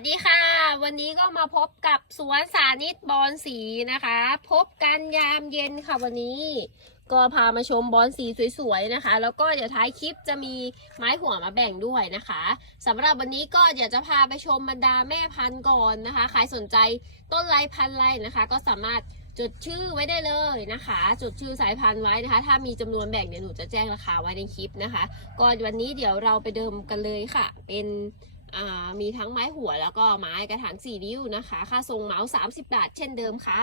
สดีค่ะ วันนี้ก็มาพบกับสวนสานิตบอนสีนะคะ พบกันยามเย็นค่ะวันนี้ ก็พามาชมบอนสีสวยๆนะคะ แล้วก็เดี๋ยวท้ายคลิปจะมีไม้หัวมาแบ่งด้วยนะคะสำหรับวันนี้ก็เดี๋ยวจะพาไปชมบรรดาแม่พันธุ์ก่อนนะคะ ใครสนใจต้นไรพันธุ์ไรนะคะ ก็สามารถจดชื่อไว้ได้เลยนะคะ จดชื่อสายพันธุ์ไว้นะคะ ถ้ามีจำนวนแบ่งเดี๋ยวหนูจะแจ้งราคาไว้ในคลิปนะคะก่อนวันนี้เดี๋ยวเราไปเดิมกันเลยค่ะ เป็น มีทั้งไม้หัวแล้วก็ไม้กระถางสี่นิ้วนะคะ ค่าทรงเหมา30 บาทเช่นเดิมค่ะ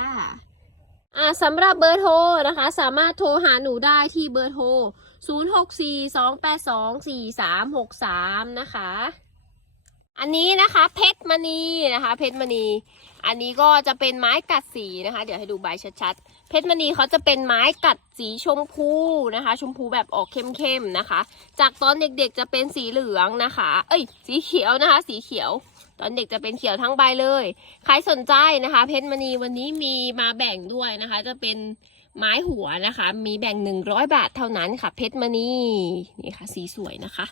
สำหรับเบอร์โทรนะคะ สามารถโทรหาหนูได้ที่เบอร์โทร 0642824363 นะคะ อันนี้นะคะ เพชรมณีนะคะ เพชรมณี อันนี้ก็จะเป็นไม้กัดสีนะคะ เดี๋ยวให้ดูใบชัดๆ เพชรมณีเขาจะเป็นไม้กัดสีชมพูนะคะ ชมพูแบบออกเข้มๆนะคะ จากตอนเด็กๆจะเป็นสีเหลืองนะคะ เอ้ย สีเขียวนะคะ สีเขียว ตอนเด็กจะเป็นเขียวทั้งใบเลย ใครสนใจนะคะ เพชรมณีวันนี้มีมาแบ่งด้วยนะคะ จะเป็นไม้หัวนะคะ มีแบ่งหนึ่งร้อยบาทเท่านั้นค่ะ เพชรมณีนี่ค่ะ สีสวยนะคะ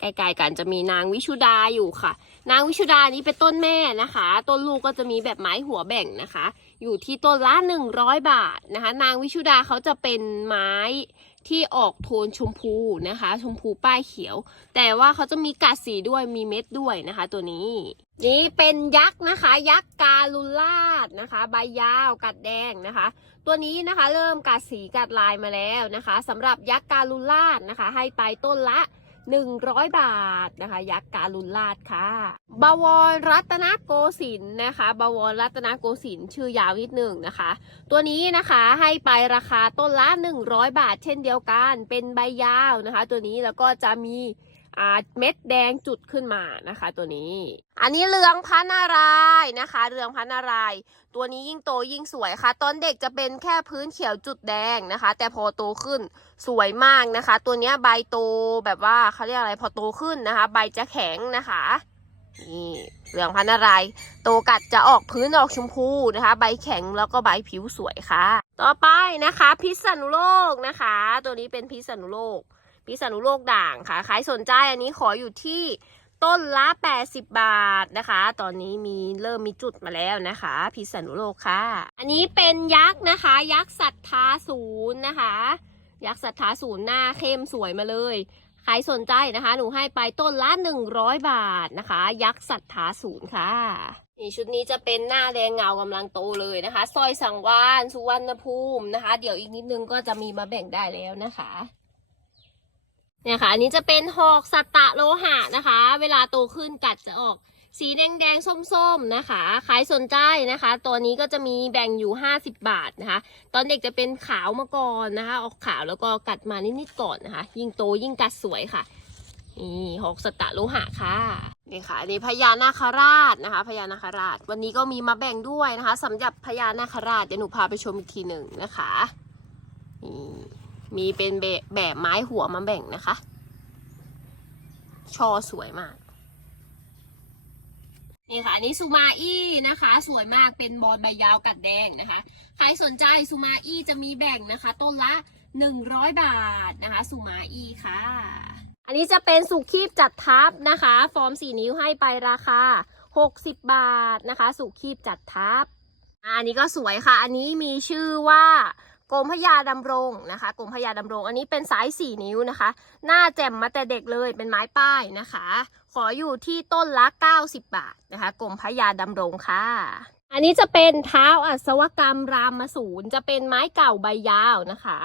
ใกล้ๆกันจะมีนางวิชุดาอยู่ค่ะ นางวิชุดานี้เป็นต้นแม่นะคะ ต้นลูกก็จะมีแบบไม้หัวแบ่งนะคะ อยู่ที่ต้นละ100บาทนะคะ นางวิชุดาเขาจะเป็นไม้ที่ออกโทนชมพูนะคะ ชมพูป้ายเขียว แต่ว่าเขาจะมีกัดสีด้วยมีเม็ดด้วยนะคะ ตัวนี้ นี่เป็นยักษ์นะคะ ยักษ์กาลุลาดนะคะ ใบยาวกัดแดงนะคะ ตัวนี้นะคะเริ่มกัดสีกัดลายมาแล้วนะคะสำหรับยักษ์กาลุลาดนะคะ ให้ไปต้นละ 100 บาทนะคะ ยักษ์การุณราชค่ะ บวรรัตนโกสินทร์นะคะ บวรรัตนโกสินทร์ชื่อยาวนิดหนึ่งนะคะ ตัวนี้นะคะให้ไปราคาต้นละ 100 บาท เช่นเดียวกัน เป็นใบยาวนะคะ ตัวนี้แล้วก็จะมีเม็ดแดงจุดขึ้นมานะคะ ตัวนี้ อันนี้เรืองพันนารายนะคะ เรืองพันนาราย ตัวนี้ยิ่งโตยิ่งสวยค่ะ ตอนเด็กจะเป็นแค่พื้นเขียวจุดแดงนะคะ แต่พอโตขึ้นสวยมากนะคะ ตัวนี้ใบโตแบบว่าเขาเรียกอะไรพอโตขึ้นนะคะ ใบจะแข็งนะคะนี่เหลืองพันธุ์อะไรายโตกัดจะออกพื้นออกชมพูนะคะ ใบแข็งแล้วก็ใบผิวสวยค่ะ ต่อไปนะคะ พิษณุโลกนะคะ ตัวนี้เป็นพิษณุโลก พิษณุโลกด่างค่ะใครสนใจอันนี้ขออยู่ที่ ต้นละ 80 บาทนะคะ ตอนนี้มีเริ่มมีจุดมาแล้วนะคะ พิษณุโลกค่ะ อันนี้เป็นยักษ์นะคะ ยักษ์ศรัทธาศูนย์นะคะ ยักษ์ศรัทธาศูนย์หน้าเข้มสวยมาเลยใครสนใจนะคะ หนูให้ไปต้นละ 100 บาทนะคะ ยักษ์ศรัทธาศูนย์ค่ะนี่ชุดนี้จะเป็นหน้าแดงเงากำลังโตเลยนะคะสร้อยสังวานสุวรรณภูมินะคะ เดี๋ยวอีกนิดนึงก็จะมีมาแบ่งได้แล้วนะคะ เนี่ยค่ะ อันนี้จะเป็นหอกสัตตะโลหะนะคะ เวลาโตขึ้นกัดจะออกสีแดงแดงๆส้มๆนะคะใครสนใจนะคะ ตัวนี้ก็จะมีแบ่งอยู่ 50 บาทนะคะ ตอนเด็กจะเป็นขาวมาก่อนนะคะ ออกขาวแล้วก็กัดมานิดๆก่อนนะคะ ยิ่งโตยิ่งกัดสวยค่ะ นี่หอกสตตะโลหะค่ะ นี่ค่ะ อันนี้พญานาคราชนะคะ พญานาคราช วันนี้ก็มีมาแบ่งด้วยนะคะสำหรับพญานาคราช เดี๋ยวหนูพาไปชมอีกทีหนึ่งนะคะ นี่ มีเป็นแบบแบบไม้หัวมาแบ่งนะคะ ชอสวยมาก นี่ค่ะ อันนี้ซูมาอี้นะคะ สวยมากเป็นบอลใบยาวกัดแดงนะคะ ใครสนใจซูมาอี้จะมีแบ่งนะคะ ต้นละ 100 บาทนะคะซูมาอี้ค่ะ อันนี้จะเป็นสุคีบจัดทับนะคะ ฟอร์ม 4 นิ้วให้ไปราคา 60 บาทนะคะ สุคีบจัดทับอันนี้ก็สวยค่ะ อันนี้มีชื่อว่า กรมพญาดำรงนะคะกรมพญาดำรง อันนี้เป็นไซส์4นิ้วนะคะ หน้าแจ่มมาแต่เด็กเลยเป็นไม้ป้ายนะคะ ขออยู่ที่ต้นละ 90 บาทนะคะกรมพญาดำรงค่ะ อันนี้จะเป็นเท้าอัศวกรรมรามสูรจะเป็นไม้เก่าใบยาวนะคะ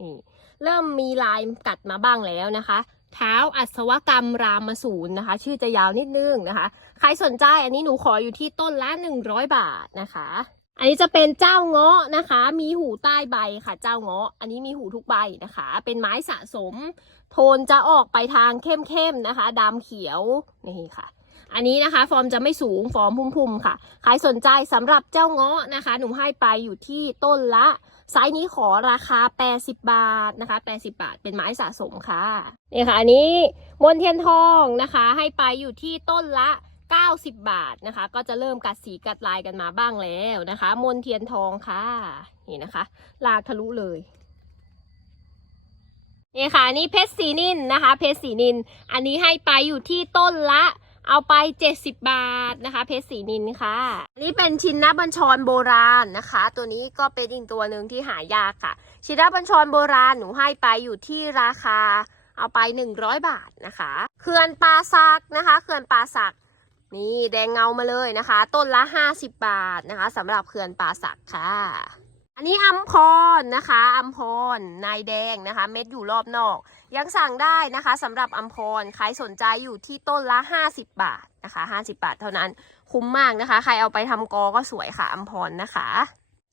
นี่เริ่มมีลายกัดมาบ้างแล้วนะคะเท้าอัศวกรรมรามสูรนะคะ ชื่อจะยาวนิดนึงนะคะ ใครสนใจอันนี้หนูขออยู่ที่ต้นละ 100 บาทนะคะ อันนี้จะเป็นเจ้าเงาะนะคะ มีหูใต้ใบค่ะ เจ้าเงาะ อันนี้มีหูทุกใบนะคะ เป็นไม้สะสม โทนจะออกไปทางเข้มๆนะคะดำเขียวนี่ค่ะ อันนี้นะคะ ฟอร์มจะไม่สูงฟอร์มพุ่มๆค่ะ ใครสนใจสำหรับเจ้าเงาะนะคะ หนูให้ไปอยู่ที่ต้นละไซส์นี้ขอราคา 80 บาทนะคะ80 บาท เป็นไม้สะสมค่ะนี่ค่ะ อันนี้มนเทียนทองนะคะ ให้ไปอยู่ที่ต้นละ 90 บาทนะคะ ก็จะเริ่มกัดสีกัดลายกันมาบ้างแล้วนะคะ มนเทียนทองค่ะนี่นะคะ ลากทะลุเลยนี่ค่ะนี่เพชรสีนินนะคะ เพชรสีนิน อันนี้ให้ไปอยู่ที่ต้นละเอาไป 70 บาทนะคะ เพชรสีนินค่ะ อันนี้เป็นชินนบัญชรโบราณนะคะ ตัวนี้ก็เป็นอีกตัวหนึ่งที่หายากค่ะ ชินนบัญชรโบราณหนูให้ไปอยู่ที่ราคาเอาไป 100 บาทนะคะ เขื่อนป่าสักนะคะ เขื่อนป่าสัก นี่แดงเงามาเลยนะคะ ต้นละ 50 บาทนะคะสำหรับเขื่อนป่าสักค่ะ อันนี้อัมพรนะคะอัมพรนายแดงนะคะ เม็ดอยู่รอบนอก ยังสั่งได้นะคะสำหรับอัมพรใครสนใจอยู่ที่ต้นละ 50 บาทนะคะ 50 บาทเท่านั้นคุ้มมากนะคะ ใครเอาไปทำกอก็สวยค่ะอัมพรนะคะ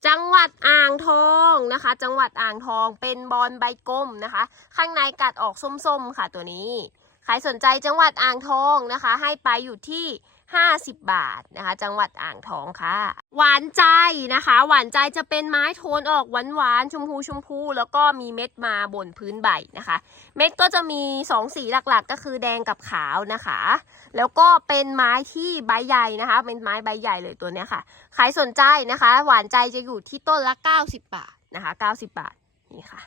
จังหวัดอ่างทองนะคะ จังหวัดอ่างทองเป็นบอลใบกลมนะคะ ข้างในกัดออกส้มๆค่ะตัวนี้ ใครสนใจจังหวัดอ่างทองนะคะ ให้ไปอยู่ที่ 50 บาทนะคะ จังหวัดอ่างทองค่ะ หวานใจนะคะ หวานใจจะเป็นไม้โทนออกหวานหวานชมพูชมพูแล้วก็มีเม็ดมาบนพื้นใบนะคะ เม็ดก็จะมี 2 สีหลักๆ ก็คือแดงกับขาวนะคะ แล้วก็เป็นไม้ที่ใบใหญ่นะคะ เป็นไม้ใบใหญ่เลยตัวเนี้ยค่ะใครสนใจนะคะ หวานใจจะอยู่ที่ต้นละ 90 บาทนะคะ 90 บาทนี่ค่ะ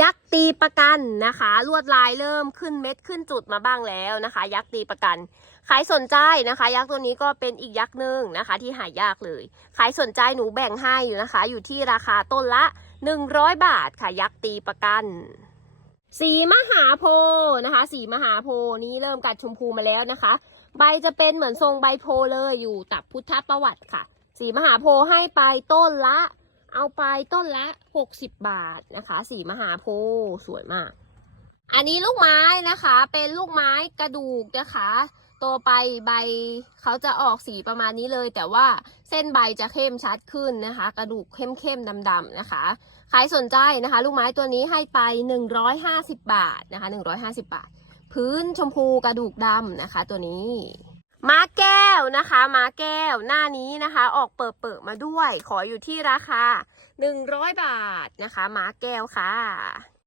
ยักษ์ตีประกันนะคะ ลวดลายเริ่มขึ้นเม็ดขึ้นจุดมาบ้างแล้วนะคะ ยักษ์ตีประกัน ใครสนใจนะคะ ยักษ์ตัวนี้ก็เป็นอีกยักษ์หนึ่งนะคะ ที่หายากเลยใครสนใจหนูแบ่งให้นะคะ อยู่ที่ราคาต้นละ 100 บาทค่ะ ยักษ์ตีประกัน สีมหาโพนะคะ สีมหาโพนี้เริ่มกัดชมพูมาแล้วนะคะ ใบจะเป็นเหมือนทรงใบโพเลยอยู่ตับพุทธประวัติค่ะ สีมหาโพให้ไปต้นละ เอาไปต้นละ 60 บาทนะคะ สีมหาโพสวยมาก อันนี้ลูกไม้นะคะ เป็นลูกไม้กระดูกนะคะ โตไปใบเขาจะออกสีประมาณนี้เลย แต่ว่าเส้นใบจะเข้มชัดขึ้นนะคะ กระดูกเข้มๆดำๆนะคะใครสนใจนะคะ ลูกไม้ตัวนี้ให้ไป 150 บาทนะคะ 150 บาท พื้นชมพูกระดูกดำนะคะ ตัวนี้ม้าแก้วนะคะ ม้าแก้วหน้านี้นะคะ ออกเปิดเปิดมาด้วย ขออยู่ที่ราคา 100 บาทนะคะ ม้าแก้วค่ะ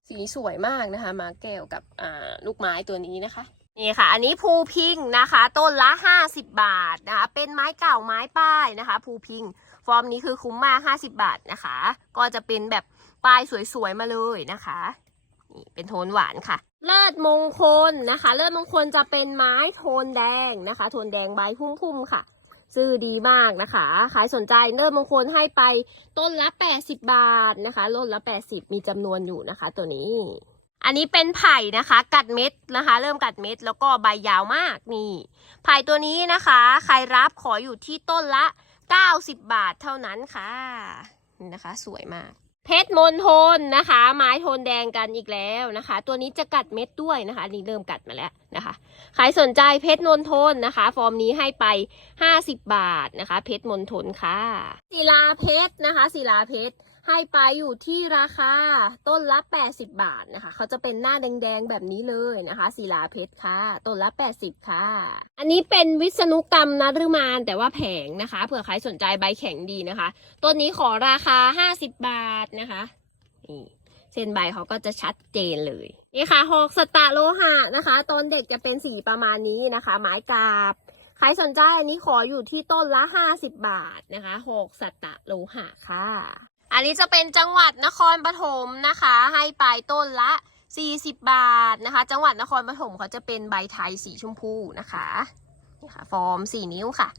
สีสวยมากนะคะ ม้าแก้วกับลูกไม้ตัวนี้นะคะ นี่ค่ะ อันนี้ภูพิงนะคะ ต้นละ 50 บาทนะคะ เป็นไม้เก่าไม้ป้ายนะคะภูพิง ฟอร์มนี้คือคุ้มมาก 50 บาทนะคะ ก็จะเป็นแบบป้ายสวยๆมาเลยนะคะนี่เป็นโทนหวานค่ะ เลิศมงคลนะคะ เลิศมงคลจะเป็นไม้โทนแดงนะคะ โทนแดงใบพุ่มๆค่ะ ซื้อดีมากนะคะใครสนใจเลิศมงคลให้ไปต้นละ 80 บาทนะคะต้นละ 80 มีจำนวนอยู่นะคะ ตัวนี้ อันนี้เป็นไผ่นะคะ กัดเม็ดนะคะ เริ่มกัดเม็ดแล้วก็ใบยาวมากนี่ ไผ่ตัวนี้นะคะ ใครรับขออยู่ที่ต้นละ 90 บาทเท่านั้นค่ะนี่นะคะ สวยมาก เพชรมนทนนะคะ ไม้โทนแดงกันอีกแล้วนะคะ ตัวนี้จะกัดเม็ดด้วยนะคะอันนี้เริ่มกัดมาแล้วนะคะ ใครสนใจเพชรนนทนนะคะ ฟอร์มนี้ให้ไป 50 บาทนะคะ เพชรมนทนค่ะศิลาเพชรนะคะศิลาเพชร ให้ไปอยู่ที่ราคาต้นละ 80 บาทนะคะ เขาจะเป็นหน้าแดงๆแบบนี้เลยนะคะศิลาเพชรค่ะ ต้นละ 80 ค่ะ อันนี้เป็นวิษณุกรรมนฤมานแต่ว่าแผงนะคะ เผื่อใครสนใจใบแข็งดีนะคะ ต้นนี้ขอราคา 50 บาทนะคะนี่เส้นใบเขาก็จะชัดเจนเลยนี่ค่ะหอกสตารโลหะนะคะต้นเด็กจะเป็นสีประมาณนี้นะคะ ไม้กาบใครสนใจอันนี้ขออยู่ที่ต้นละ 50 บาทนะคะหอกสตารโลหะค่ะ อันนี้จะเป็นจังหวัดนครปฐมนะคะ ให้ไปต้นละ 40 บาทนะคะ จังหวัดนครปฐมเขาจะเป็นใบไทยสีชมพูนะคะนี่ค่ะฟอร์ม 4 นิ้วค่ะ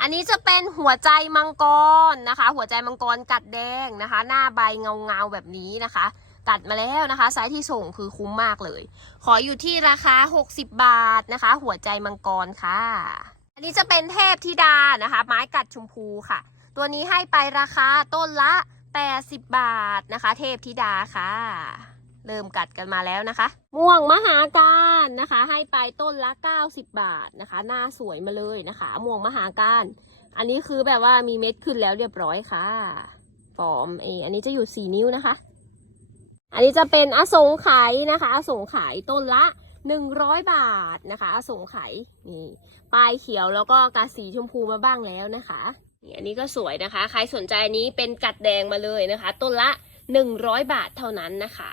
อันนี้จะเป็นหัวใจมังกรนะคะ หัวใจมังกรกัดแดงนะคะ หน้าใบเงาเงาๆแบบนี้นะคะกัดมาแล้วนะคะไซส์ที่ส่งคือคุ้มมากเลย ขออยู่ที่ราคา 60 บาทนะคะ หัวใจมังกรค่ะ อันนี้จะเป็นเทพธิดานะคะ ไม้กัดชมพูค่ะ ตัวนี้ให้ไปราคาต้นละ 80 บาทนะคะ เทพธิดาค่ะ เริ่มกัดกันมาแล้วนะคะ ม่วงมหาการนะคะ ให้ไปต้นละ 90 บาทนะคะ หน้าสวยมาเลยนะคะ ม่วงมหาการ อันนี้คือแบบว่ามีเม็ดขึ้นแล้วเรียบร้อยค่ะฟอร์มเออันนี้จะอยู่4นิ้วนะคะ อันนี้จะเป็นอสงไขยนะคะอสงไขยต้นละ100บาทนะคะอสงไขยนี่ปลายเขียวแล้วก็กาสีชมพูมาบ้างแล้วนะคะ นี่อันนี้ก็สวยนะคะ ใครสนใจอันนี้เป็นกัดแดงมาเลยนะคะ ต้นละ100บาทเท่านั้นนะคะ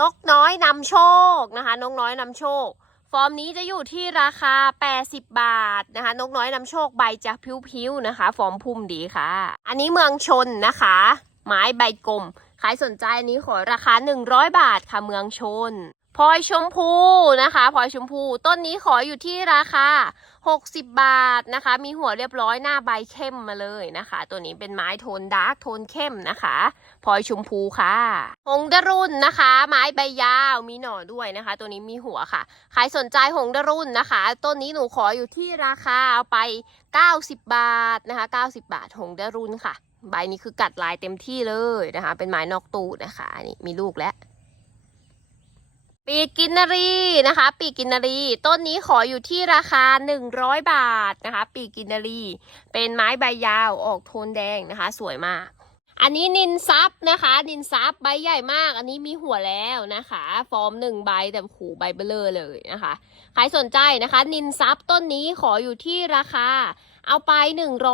นกน้อยนำโชคนะคะ นกน้อยนำโชค ฟอร์มนี้จะอยู่ที่ราคา 80 บาทนะคะ นกน้อยนำโชคใบจะพิ้วๆนะคะ ฟอร์มพุ่มดีค่ะ อันนี้เมืองชนนะคะ ไม้ใบกลมใครสนใจอันนี้ขอราคา 100 บาทค่ะเมืองชนพพลอยชมพูนะคะพลอยชมพู ต้นนี้ขออยู่ที่ราคา 60 บาทนะคะ มีหัวเรียบร้อยหน้าใบเข้มมาเลยนะคะ ตัวนี้เป็นไม้โทนดาร์กโทนเข้มนะคะพลอยชมพูค่ะ หงดรุนนะคะ ไม้ใบยาวมีหน่อด้วยนะคะ ตัวนี้มีหัวค่ะ ใครสนใจหงดรุนนะคะ ต้นนี้หนูขออยู่ที่ราคาเอาไป 90 บาทนะคะ 90 บาทหงดรุนค่ะ ใบนี้คือกัดลายเต็มที่เลยนะคะ เป็นไม้นอกตูดนะคะนี่มีลูกแล้ว ปีกกินนารีนะคะ ปีกกินนารี ต้นนี้ขออยู่ที่ราคา 100 บาทนะคะ ปีกกินนารี เป็นไม้ใบยาวออกโทนแดงนะคะ สวยมาก อันนี้นินซับนะคะ นินซับใบใหญ่มาก อันนี้มีหัวแล้วนะคะ ฟอร์มหนึ่งใบแต่หูใบเบลอเลยนะคะ ใครสนใจนะคะ นินซับต้นนี้ขออยู่ที่ราคา เอาไป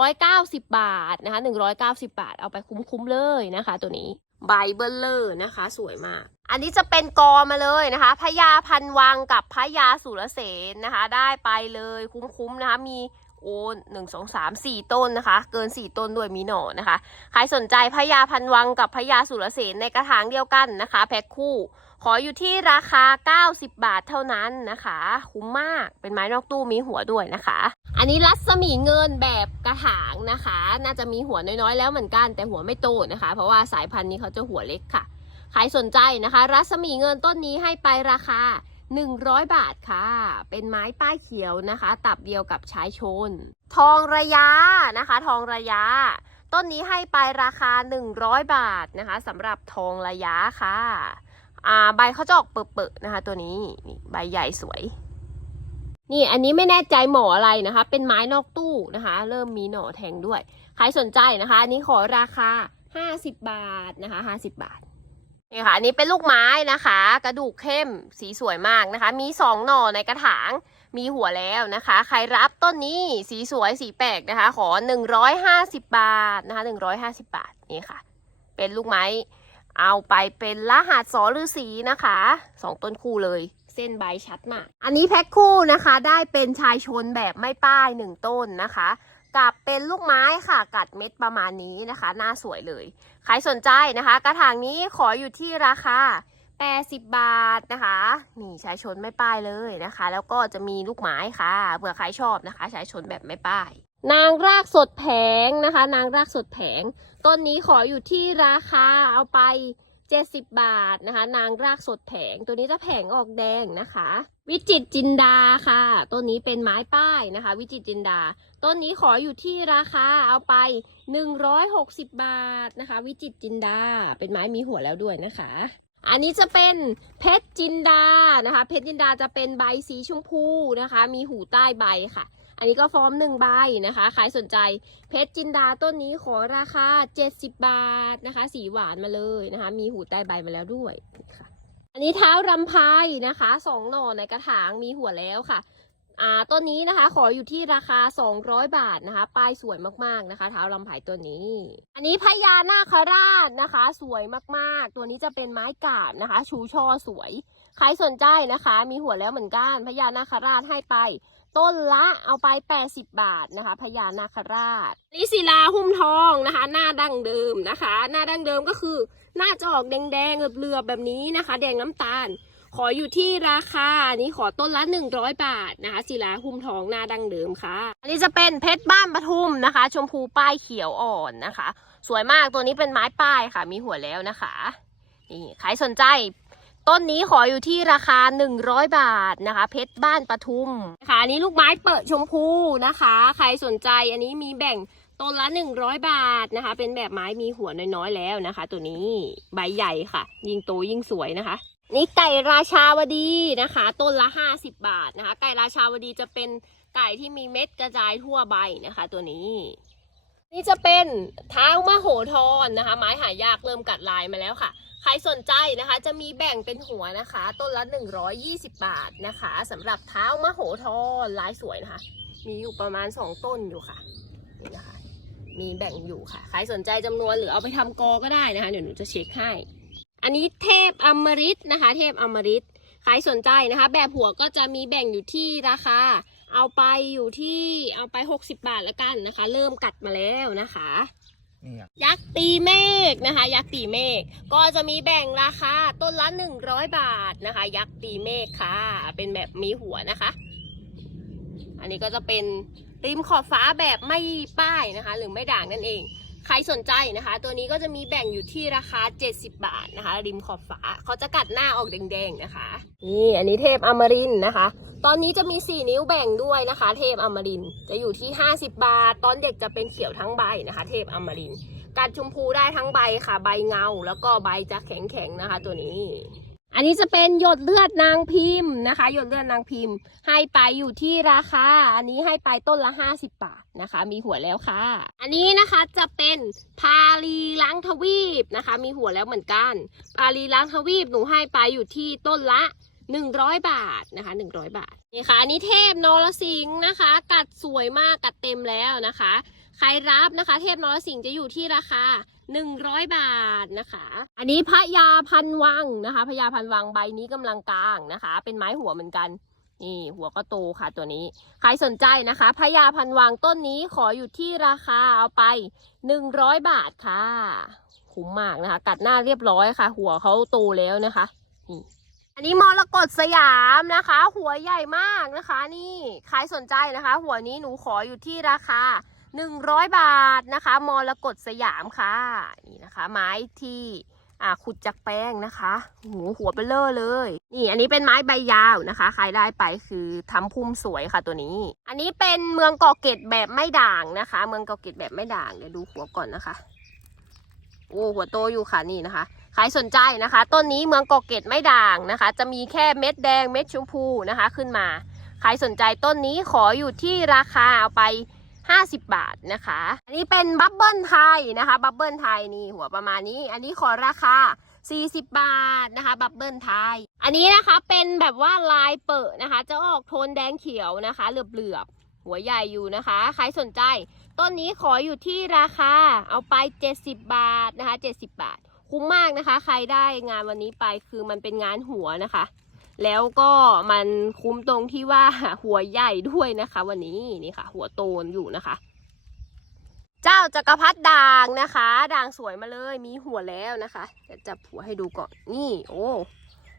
190 บาทนะคะ 190 บาท เอาไปคุ้มๆเลยนะคะ ตัวนี้ ใบเบลเลอร์นะคะ สวยมาก อันนี้จะเป็นกอมาเลยนะคะพญาพันวังกับพญาสุรเสนนะคะ ได้ไปเลยคุ้มๆนะคะ มีโอ้หนึ่งสองสามสี่ต้นนะคะ เกินสี่ต้นด้วยมีหน่อนะคะ ใครสนใจพญาพันวังกับพญาสุรเสนในกระถางเดียวกันนะคะ แพ็คคู่ ขออยู่ที่ราคา 90 บาทเท่านั้นนะคะ คุ้มมากเป็นไม้นอกตู้มีหัวด้วยนะคะ อันนี้รัศมีเงินแบบกระถางนะคะ น่าจะมีหัวน้อยๆ แล้วเหมือนกันแต่หัวไม่โตนะคะ เพราะว่าสายพันธุ์นี้เขาจะหัวเล็กค่ะ ใครสนใจนะคะ รัศมีเงินต้นนี้ให้ไปราคา 100 บาทค่ะ เป็นไม้ป้ายเขียวนะคะ ตับเดียวกับชายชน ทองระยะนะคะ ทองระยะต้นนี้ให้ไปราคา 100 บาทนะคะสำหรับทองระยะค่ะ อ่าใบเขาจะออกเปิดๆนะคะ ตัวนี้นี่ใบใหญ่สวย นี่อันนี้ไม่แน่ใจหมออะไรนะคะ เป็นไม้นอกตู้นะคะ เริ่มมีหน่อแทงด้วย ใครสนใจนะคะ อันนี้ขอราคา50บาทนะคะ50บาทนี่ค่ะอันนี้เป็นลูกไม้นะคะ กระดูกเข้มสีสวยมากนะคะ มีสองหน่อในกระถางมีหัวแล้วนะคะ ใครรับต้นนี้สีสวยสีแปลกนะคะ ขอ 150 บาทนะคะ 150 บาทนี่ค่ะ เป็นลูกไม้ เอาไปเป็นรหัสสอฤาษีนะคะสองต้นคู่เลย เส้นใบชัดมากอันนี้แพ็คคู่นะคะได้เป็นชายชนแบบไม่ป้ายหนึ่งต้นนะคะกับเป็นลูกไม้ค่ะ กัดเม็ดประมาณนี้นะคะหน้าสวยเลย ใครสนใจนะคะ กระถางนี้ขออยู่ที่ราคา 80 บาทนะคะ นี่ชายชนไม่ป้ายเลยนะคะ แล้วก็จะมีลูกไม้ค่ะเผื่อใครชอบนะคะชายชนแบบไม่ป้าย นางรากสดแผงนะคะ นางรากสดแผง ต้นนี้ขออยู่ที่ราคาเอาไป 70 บาทนะคะ นางรากสดแผง ตัวนี้จะแผงออกแดงนะคะ วิจิตจินดาค่ะ ต้นนี้เป็นไม้ป้ายนะคะ วิจิตจินดา ต้นนี้ขออยู่ที่ราคาเอาไป 160 บาทนะคะ วิจิตจินดา เป็นไม้มีหัวแล้วด้วยนะคะอันนี้จะเป็นเพชรจินดานะคะ เพชรจินดาจะเป็นใบสีชมพูนะคะ มีหูใต้ใบค่ะ อันนี้ก็ฟอร์มหนึ่งใบนะคะใครสนใจเพชรจินดาต้นนี้ขอราคา 70 บาทนะคะ สีหวานมาเลยนะคะ มีหูใต้ใบมาแล้วด้วยนี่ค่ะอันนี้เท้ารำไพนะคะสองหน่อในกระถางมีหัวแล้วค่ะอ่าต้นนี้นะคะขออยู่ที่ราคา 200 บาทนะคะป้ายสวยมากๆนะคะ เท้าลำไผ่ตัวนี้ อันนี้พญานาคราชนะคะ สวยมากๆ ตัวนี้จะเป็นไม้กาดนะคะ ชูช่อสวย ใครสนใจนะคะ มีหัวแล้วเหมือนกันพญานาคราชให้ไป ต้นละเอาไป 80 บาทนะคะพญานาคราชนี่ศิลาหุ้มทองนะคะ หน้าดั้งเดิมนะคะ หน้าดั้งเดิมก็คือหน้าจะออกแดงๆเหลือบๆแบบนี้นะคะ แดงน้ำตาล ขออยู่ที่ราคานนี้ขอต้นละ 100 บาทนะคะศิลาหุ้มทองหน้าดั้งเดิมค่ะ อันนี้จะเป็นเพชรบ้านปทุมนะคะ ชมพูป้ายเขียวอ่อนนะคะ สวยมากตัวนี้เป็นไม้ป้ายค่ะ มีหัวแล้วนะคะนี่ใครสนใจ ต้นนี้ขออยู่ที่ราคา 100 บาทนะคะ เพชรบ้านปทุมค่ะอันนี้ลูกไม้เปิดชมพูนะคะ ใครสนใจอันนี้มีแบ่งต้นละ 100 บาทนะคะ เป็นแบบไม้มีหัวน้อยๆแล้วนะคะ ตัวนี้ใบใหญ่ค่ะ ยิ่งโตยิ่งสวยนะคะ นี่ไก่ราชาวดีนะคะ ต้นละ 50 บาทนะคะ ไก่ราชาวดีจะเป็นไก่ที่มีเม็ดกระจายทั่วใบนะคะ ตัวนี้ นี่จะเป็นเท้ามะโหธรนะคะ ไม้หายากเริ่มกัดลายมาแล้วค่ะ ใครสนใจนะคะจะมีแบ่งเป็นหัวนะคะ ต้นละ 120 บาทนะคะสำหรับเท้ามะโหธรลายสวยนะคะ มีอยู่ประมาณ 2 ต้นอยู่ค่ะนี่นะคะ มีแบ่งอยู่ค่ะ ใครสนใจจำนวนหรือเอาไปทำกอก็ได้นะคะ เดี๋ยวหนูจะเช็คให้ อันนี้เทพอมฤตนะคะ เทพอมฤตใครสนใจนะคะ แบบหัวก็จะมีแบ่งอยู่ที่ราคาเอาไปอยู่ที่เอาไป 60 บาทล้วกันนะคะ เริ่มกัดมาแล้วนะคะ นี่อะยักษ์ตีเมฆนะคะ ยักษ์ตีเมฆก็จะมีแบ่งราคาต้นละ 100 บาทนะคะ ยักษ์ตีเมฆค่ะ เป็นแบบมีหัวนะคะ อันนี้ก็จะเป็นริมขอบฟ้าแบบไม่ป้ายนะคะ หรือไม่ด่างนั่นเอง ใครสนใจนะคะ ตัวนี้ก็จะมีแบ่งอยู่ที่ราคา 70 บาทนะคะ ริมขอบฟ้าเขาจะกัดหน้าออกแดงๆนะคะนี่อันนี้เทพอมรินนะคะ ตอนนี้จะมี 4 นิ้วแบ่งด้วยนะคะ เทพอมรินจะอยู่ที่ 50 บาท ตอนเด็กจะเป็นเขียวทั้งใบนะคะ เทพอมรินกัดชมพูได้ทั้งใบค่ะ ใบเงา แล้วก็ใบจะแข็งๆนะคะ ตัวนี้ อันนี้จะเป็นหยดเลือดนางพิมพ์นะคะ หยดเลือดนางพิมพ์ ให้ไปอยู่ที่ราคา อันนี้ให้ไปต้นละ 50 บาทนะคะ มีหัวแล้วค่ะ อันนี้นะคะจะเป็นพาลีล้างทวีปนะคะ มีหัวแล้วเหมือนกัน พาลีล้างทวีปหนูให้ไปอยู่ที่ต้นละ100 บาทนะคะ 100 บาทนี่ค่ะอันนี้เทพนรสิงห์นะคะ กัดสวยมากกัดเต็มแล้วนะคะ ใครรับนะคะ เทพนรสิงห์จะอยู่ที่ราคา 100 บาทนะคะ อันนี้พระยาพันวังนะคะพระยาพันวังใบนี้กำลังกลางนะคะ เป็นไม้หัวเหมือนกัน นี่หัวก็โตค่ะตัวนี้ ใครสนใจนะคะพญาพันวังต้นนี้ขออยู่ที่ราคาเอาไป 100 บาทค่ะคุ้มมากนะคะ กัดหน้าเรียบร้อยค่ะ หัวเขาโตแล้วนะคะนี่อันนี้มรกตสยามนะคะ หัวใหญ่มากนะคะ นี่ใครสนใจนะคะ หัวนี้หนูขออยู่ที่ราคา 100 บาทนะคะมรกตสยามค่ะนี่นะคะ ไม้ที่อ่าขุดจากแป้งนะคะหูหัวเบลเลอร์เลย นี่อันนี้เป็นไม้ใบยาวนะคะใครได้ไปคือทำพุ่มสวยค่ะตัวนี้ อันนี้เป็นเมืองเกาะเกร็ดแบบไม่ด่างนะคะ เมืองเกาะเกร็ดแบบไม่ด่างเดี๋ยวดูหัวก่อนนะคะโอ้หัวโตอยู่ค่ะนี่นะคะใครสนใจนะคะ ต้นนี้เมืองเกาะเกร็ดไม่ด่างนะคะ จะมีแค่เม็ดแดงเม็ดชมพูนะคะขึ้นมาใครสนใจต้นนี้ขออยู่ที่ราคาเอาไป 50 บาทนะคะ อันนี้เป็นบับเบิลไทยนะคะบับเบิลไทยนี่หัวประมาณนี้ อันนี้ขอราคา 40 บาทนะคะบับเบิลไทย อันนี้นะคะเป็นแบบว่าลายเปิดนะคะ จะออกโทนแดงเขียวนะคะเหลือบๆ หัวใหญ่อยู่นะคะ ใครสนใจ ต้นนี้ขออยู่ที่ราคาเอาไป 70 บาทนะคะ 70 บาท คุ้มมากนะคะ ใครได้งานวันนี้ไปคือมันเป็นงานหัวนะคะ แล้วก็มันคุ้มตรงที่ว่าหัวใหญ่ด้วยนะคะ วันนี้นี่ค่ะ หัวโตนอยู่นะคะ เจ้าจักรพรรดิด่างนะคะ ด่างสวยมาเลยมีหัวแล้วนะคะจะจับหัวให้ดูก่อนนี่ โอ้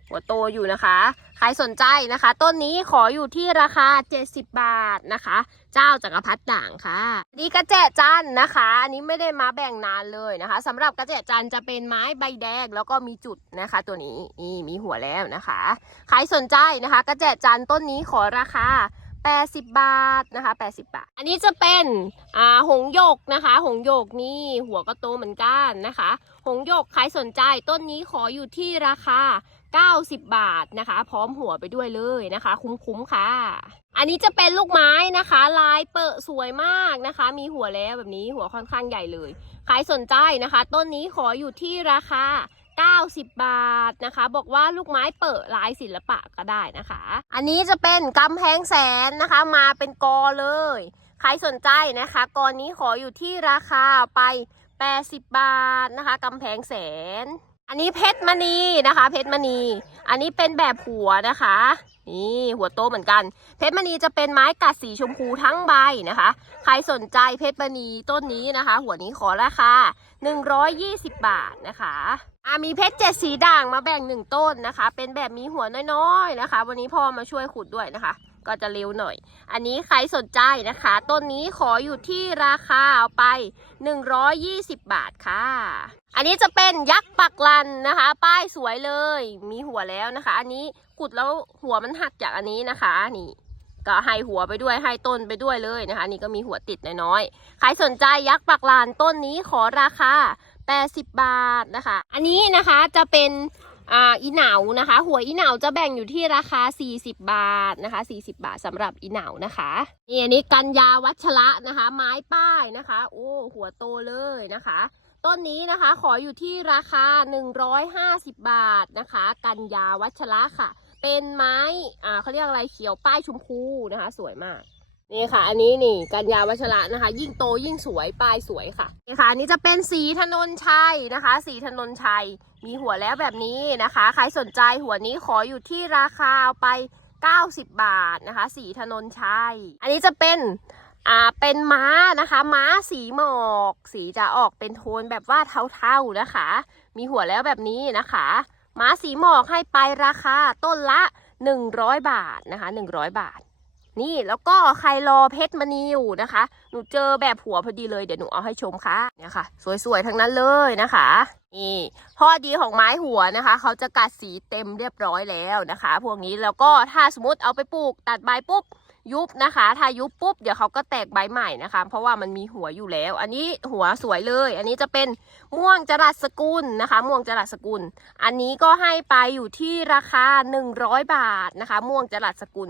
หัวโตอยู่นะคะ ใครสนใจนะคะ ต้นนี้ขออยู่ที่ราคา 70 บาทนะคะ เจ้าจักรพรรดิด่างค่ะนี่กระเจจันนะคะ อันนี้ไม่ได้มาแบ่งนานเลยนะคะสำหรับกระเจจันจะเป็นไม้ใบแดงแล้วก็มีจุดนะคะ ตัวนี้นี่มีหัวแล้วนะคะ ใครสนใจนะคะ กระเจจันต้นนี้ขอราคา80 บาทนะคะ 80 บาท อันนี้จะเป็นอ่าหงหยกนะคะ หงหยกนี่หัวก็โตเหมือนกันนะคะ หงหยกใครสนใจต้นนี้ขออยู่ที่ราคา 90 บาทนะคะ พร้อมหัวไปด้วยเลยนะคะ คุ้มๆค่ะ อันนี้จะเป็นลูกไม้นะคะ ลายเปิดสวยมากนะคะ มีหัวแล้วแบบนี้หัวค่อนข้างใหญ่เลยใครสนใจนะคะ ต้นนี้ขออยู่ที่ราคา90 บาทนะคะ บอกว่าลูกไม้เปิดลายศิลปะก็ได้นะคะ อันนี้จะเป็นกำแพงแสนนะคะ มาเป็นกอเลย ใครสนใจนะคะ กอนนี้ขออยู่ที่ราคาไป 80 บาทนะคะกำแพงแสน อันนี้เพชรมณีนะคะ เพชรมณี อันนี้เป็นแบบหัวนะคะ นี่หัวโตเหมือนกัน เพชรมณีจะเป็นไม้กัดสีชมพูทั้งใบนะคะ ใครสนใจเพชรมณีต้นนี้นะคะ หัวนี้ขอราคา120 บาทนะคะอ่ามีเพชรเจ็ดสีด่างมาแบ่งหนึ่งต้นนะคะ เป็นแบบมีหัวน้อยๆนะคะ วันนี้พ่อมาช่วยขุดด้วยนะคะ ก็จะเร็วหน่อย อันนี้ใครสนใจนะคะ ต้นนี้ขออยู่ที่ราคาเอาไป 120 บาทค่ะ อันนี้จะเป็นยักษ์ปักลันนะคะ ป้ายสวยเลย มีหัวแล้วนะคะ อันนี้ขุดแล้วหัวมันหักจากอันนี้นะคะนี่ก็ให้หัวไปด้วยให้ต้นไปด้วยเลยนะคะ นี่ก็มีหัวติดน้อยๆใครสนใจยักษ์ปักลานต้นนี้ขอราคา 80 บาทนะคะ อันนี้นะคะจะเป็น อ่าอีเหนานะคะ หัวอีเหนาจะแบ่งอยู่ที่ราคา 40 บาทนะคะ 40 บาทสำหรับอีเหนานะคะนี่อันนี้กันยาวัชระนะคะ ไม้ป้ายนะคะ โอ้หัวโตเลยนะคะ ต้นนี้นะคะขออยู่ที่ราคา 150 บาทนะคะ กันยาวัชระค่ะ เป็นไม้อ่าเขาเรียกอะไรเขียวป้ายชมพูนะคะ สวยมาก นี่ค่ะ อันนี้นี่กันยาวัชระนะคะ ยิ่งโตยิ่งสวยป้ายสวยค่ะนี่ค่ะอันนี้จะเป็นสีถนนชัยนะคะ สีถนนชัย มีหัวแล้วแบบนี้นะคะ ใครสนใจหัวนี้ขออยู่ที่ราคาเอาไป 90 บาทนะคะ สีถนนชัย อันนี้จะเป็นอ่าเป็นม้านะคะ ม้าสีหมอก สีจะออกเป็นโทนแบบว่าเทาๆนะคะ มีหัวแล้วแบบนี้นะคะ ม้าสีหมอกให้ไปราคาต้นละ 100 บาทนะคะ 100 บาท นี่แล้วก็ใครรอเพชรมณีอยู่นะคะ หนูเจอแบบหัวพอดีเลยเดี๋ยวหนูเอาให้ชมค่ะเนี่ยค่ะ สวยๆทั้งนั้นเลยนะคะนี่ข้อดีของไม้หัวนะคะ เขาจะกัดสีเต็มเรียบร้อยแล้วนะคะ พวกนี้แล้วก็ถ้าสมมติเอาไปปลูกตัดใบปุ๊บยุบนะคะ ถ้ายุบปุ๊บเดี๋ยวเขาก็แตกใบใหม่นะคะ เพราะว่ามันมีหัวอยู่แล้ว อันนี้หัวสวยเลย อันนี้จะเป็นม่วงจรัสสกุลนะคะ ม่วงจรัสสกุล อันนี้ก็ให้ไปอยู่ที่ราคา 100 บาทนะคะ ม่วงจรัสสกุล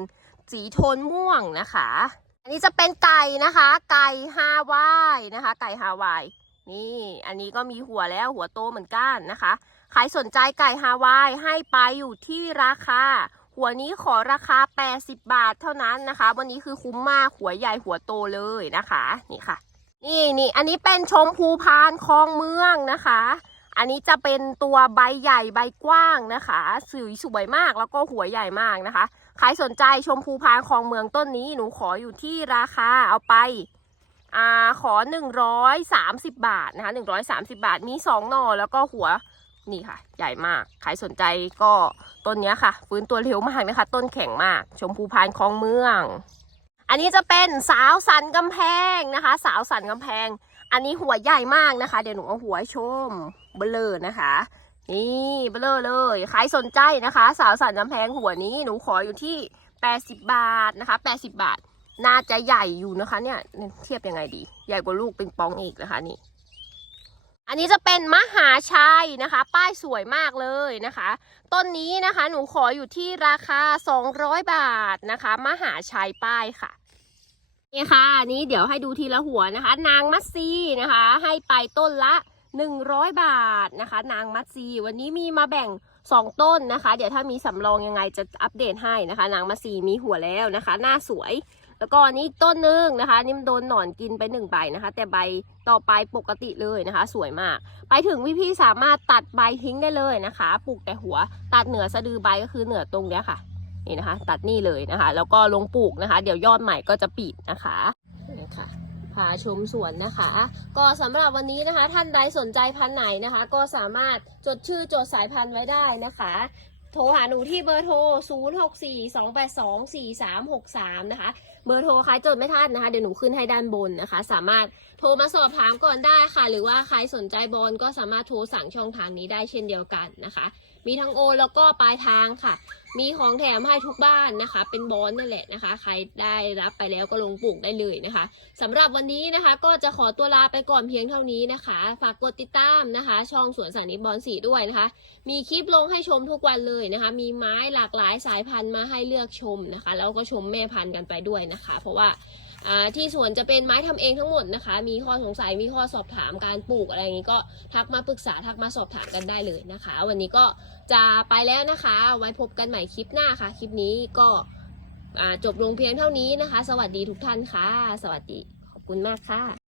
สีโทนม่วงนะคะ อันนี้จะเป็นไก่นะคะ ไก่ฮาวายนะคะ ไก่ฮาวาย นี่ อันนี้ก็มีหัวแล้วหัวโตเหมือนกันนะคะ ใครสนใจไก่ฮาวายให้ไปอยู่ที่ราคา หัวนี้ขอราคา 80 บาทเท่านั้นนะคะ วันนี้คือคุ้มมากหัวใหญ่หัวโตเลยนะคะ นี่ค่ะ นี่นี่ อันนี้เป็นชมพูพานคลองเมืองนะคะอันนี้จะเป็นตัวใบใหญ่ใบกว้างนะคะสวยสวยมากแล้วก็หัวใหญ่มากนะคะ ใครสนใจชมพูพานคลองเมืองต้นนี้หนูขออยู่ที่ราคาเอาไปอ่าขอ 130 บาทนะคะ130 บาทมี 2 หน่อแล้วก็หัวนี่ค่ะ ใหญ่มากใครสนใจก็ต้นนี้ค่ะ ฟื้นตัวเร็วมากนะคะ ต้นแข็งมาก ชมพูพานคลองเมือง อันนี้จะเป็นสาวสันกำแพงนะคะ สาวสันกำแพง อันนี้หัวใหญ่มากนะคะ เดี๋ยวหนูเอาหัวชมเบลอนะคะ นี่เบลอเลยใครสนใจนะคะ สาวสันกำแพงหัวนี้หนูขออยู่ที่ 80 บาทนะคะ80 บาท น่าจะใหญ่อยู่นะคะเนี่ยเทียบยังไงดี ใหญ่กว่าลูกปิงปองอีกนะคะนี่ อันนี้จะเป็นมหาชัยนะคะ ป้ายสวยมากเลยนะคะ ต้นนี้นะคะหนูขออยู่ที่ราคา 200 บาทนะคะ มหาชัยป้ายค่ะนี่ค่ะอันนี้เดี๋ยวให้ดูทีละหัวนะคะ นางมัตซีนะคะ ให้ไปต้นละ 100 บาทนะคะ นางมัตซีวันนี้มีมาแบ่ง 2 ต้นนะคะ เดี๋ยวถ้ามีสำรองยังไงจะอัปเดตให้นะคะ นางมัตซีมีหัวแล้วนะคะ หน้าสวย แล้วก็อันนี้ต้นหนึงนะคะนี่มันโดนหนอนกินไปหนึ่งใบนะคะ แต่ใบต่อไปปกติเลยนะคะ สวยมาก ไปถึงพี่ๆสามารถตัดใบทิ้งได้เลยนะคะปลูกแต่หัวตัดเหนือสะดือใบก็คือเหนือตรงเนี้ยค่ะนี่นะคะ ตัดนี่เลยนะคะ แล้วก็ลงปลูกนะคะ เดี๋ยวยอดใหม่ก็จะปิดนะคะนี่ค่ะ พาชมสวนนะคะ ก็สำหรับวันนี้นะคะ ท่านใดสนใจพันธุ์ไหนนะคะ ก็สามารถจดชื่อจดสายพันธุ์ไว้ได้นะคะ โทรหาหนูที่เบอร์โทร 0642824363 นะคะ เบอร์โทรใครจดไม่ทันนะคะ เดี๋ยวหนูขึ้นให้ด้านบนนะคะ สามารถ รมาสอบถามก่อนได้ค่ะ หรือว่าใครสนใจบอลก็สามารถโทรสั่งช่องทางนี้ได้เช่นเดียวกันนะคะ มีทั้งโอนแล้วก็ปลายทางค่ะ มีของแถมให้ทุกบ้านนะคะ เป็นบอลนั่นแหละนะคะ ใครได้รับไปแล้วก็ลงปลูกได้เลยนะคะสำหรับวันนี้นะคะ ก็จะขอตัวลาไปก่อนเพียงเท่านี้นะคะ ฝากกดติดตามนะคะ ช่องสวนสานิบอลสีด้วยนะคะ มีคลิปลงให้ชมทุกวันเลยนะคะ มีไม้หลากหลายสายพันธุ์มาให้เลือกชมนะคะแล้วก็ชมแม่พันธุ์กันไปด้วยนะคะ เพราะว่า ที่สวนจะเป็นไม้ทำเองทั้งหมดนะคะ มีข้อสงสัยมีข้อสอบถามการปลูกอะไรอย่างนี้ก็ทักมาปรึกษาทักมาสอบถามกันได้เลยนะคะ วันนี้ก็จะไปแล้วนะคะ ไว้พบกันใหม่คลิปหน้าค่ะ คลิปนี้ก็จบลงเพียงเท่านี้นะคะ สวัสดีทุกท่านค่ะ สวัสดีขอบคุณมากค่ะ